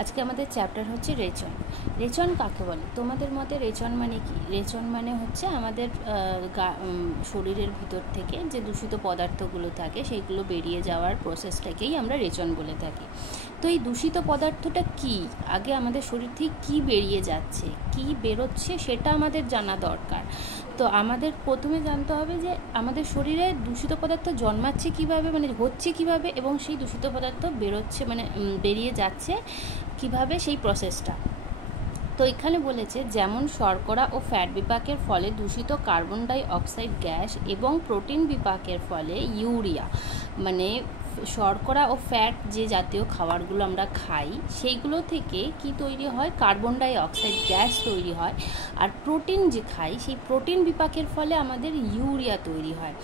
আজকে আমাদের চ্যাপ্টার হচ্ছে রেচন। রেচন কাকে বলে? তোমাদের মতে রেচন মানে কি? রেচন মানে হচ্ছে আমাদের শরীরের ভিতর থেকে যে দূষিত পদার্থগুলো থাকে সেইগুলো বেরিয়ে যাওয়ার প্রসেসটাকেই আমরা রেচন বলে থাকি। তো এই দূষিত পদার্থটা কি, আগে আমাদের শরীর থেকে কী বেরিয়ে যাচ্ছে, কি বেরোচ্ছে সেটা আমাদের জানা দরকার। তো আমাদের প্রথমে জানতে হবে যে আমাদের শরীরে দূষিত পদার্থ জন্মাচ্ছে কিভাবে, মানে হচ্ছে কিভাবে, এবং সেই দূষিত পদার্থ বেরোচ্ছে মানে বেরিয়ে যাচ্ছে কিভাবে, সেই প্রসেসটা। তো এখানে বলেছে যেমন শর্করা ও ফ্যাট বিপাকের ফলে দূষিত কার্বন ডাই অক্সাইড গ্যাস এবং প্রোটিন বিপাকের ফলে ইউরিয়া, মানে শর্করা ও ফ্যাট যে জাতীয় খাবারগুলো আমরা খাই সেইগুলো থেকে কি তৈরি হয়? কার্বন ডাই অক্সাইড গ্যাস তৈরি হয়। আর প্রোটিন যে খাই সেই প্রোটিন বিপাকের ফলে আমাদের ইউরিয়া তৈরি হয়।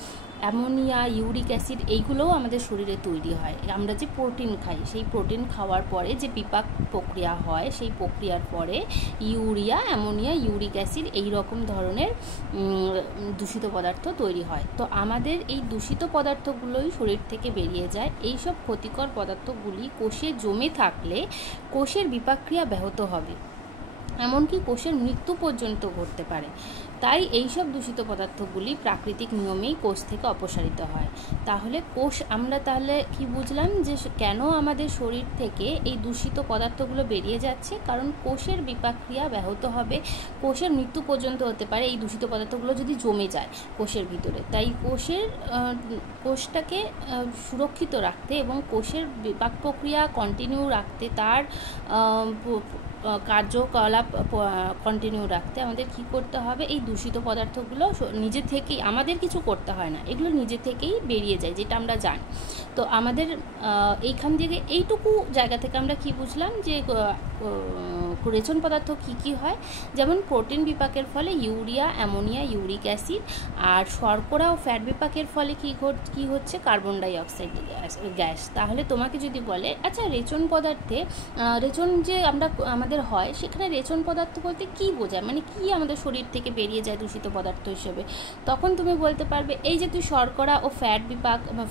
অ্যামোনিয়া, ইউরিক অ্যাসিড এইগুলোও আমাদের শরীরে তৈরি হয়। আমরা যে প্রোটিন খাই সেই প্রোটিন খাওয়ার পরে যে বিপাক প্রক্রিয়া হয় সেই প্রক্রিয়ার পরে ইউরিয়া, অ্যামোনিয়া, ইউরিক অ্যাসিড এই রকম ধরনের দূষিত পদার্থ তৈরি হয়। তো আমাদের এই দূষিত পদার্থগুলোই শরীর থেকে বেরিয়ে যায়। এই সব ক্ষতিকর পদার্থগুলি কোষে জমে থাকলে কোষের বিপাকক্রিয়া ব্যাহত হবে, এমনকি কোষের মৃত্যু পর্যন্ত ঘটতে পারে। তাই এইসব দূষিত পদার্থগুলি প্রাকৃতিক নিয়মেই কোষ থেকে অপসারিত হয়। তাহলে আমরা তাহলে কি বুঝলাম যে কেন আমাদের শরীর থেকে এই দূষিত পদার্থগুলো বেরিয়ে যাচ্ছে? কারণ কোষের বিপাকক্রিয়া ব্যাহত হবে, কোষের মৃত্যু পর্যন্ত হতে পারে এই দূষিত পদার্থগুলো যদি জমে যায় কোষের ভিতরে। তাই কোষটাকে সুরক্ষিত রাখতে এবং কোষের বিপাক প্রক্রিয়া কন্টিনিউ রাখতে, তার কার্যকলাপ কন্টিনিউ রাখতে আমাদের কি করতে হবে? এই দূষিত পদার্থগুলো নিজে থেকেই, আমাদের কিছু করতে হয় না, এগুলো নিজে থেকেই বেরিয়ে যায়, যেটা আমরা জানি। তো আমাদের এইখান থেকে এইটুকু জায়গা থেকে আমরা কি বুঝলাম যে রেচন পদার্থ কি কি হয়। যেমন প্রোটিন বিপাকের ফলে ইউরিয়া, অ্যামোনিয়া, ইউরিক অ্যাসিড। আর শর্করা ও ফ্যাট বিপাকের ফলে কি হচ্ছে? Carbon die oxide gas. তাহলে তোমাকে যদি বলে আচ্ছা রেচন পদার্থে রেচন যে আমাদের হয় সেখানে রেচন পদার্থ বলতে কি বোঝায়, মানে কি আমাদের শরীর থেকে বেরিয়ে যায় দূষিত পদার্থ হিসেবে, তখন তুমি বলতে পারবে এই যে তুই শর্করা ও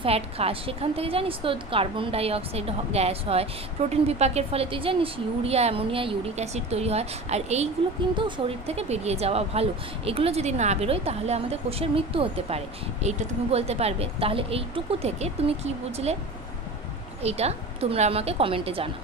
ফ্যাট খাস সেখান থেকে জানিস তো কার্বন ডাই অক্সাইড গ্যাস হয়। প্রোটিন বিপাকের ফলে তুই জানিস ইউরিয়া, অ্যামোনিয়া, ইউরিক অ্যাসিড তৈরি হয়। আর এইগুলো কিন্তু শরীর থেকে বেরিয়ে যাওয়া ভালো। এগুলো যদি না বেরোয় তাহলে আমাদের কোষের মৃত্যু হতে পারে, এইটা তুমি বলতে পারবে। তাহলে এইটুকু থেকে তুমি কি বুঝলে এইটা তোমরা আমাকে কমেন্টে জানাও।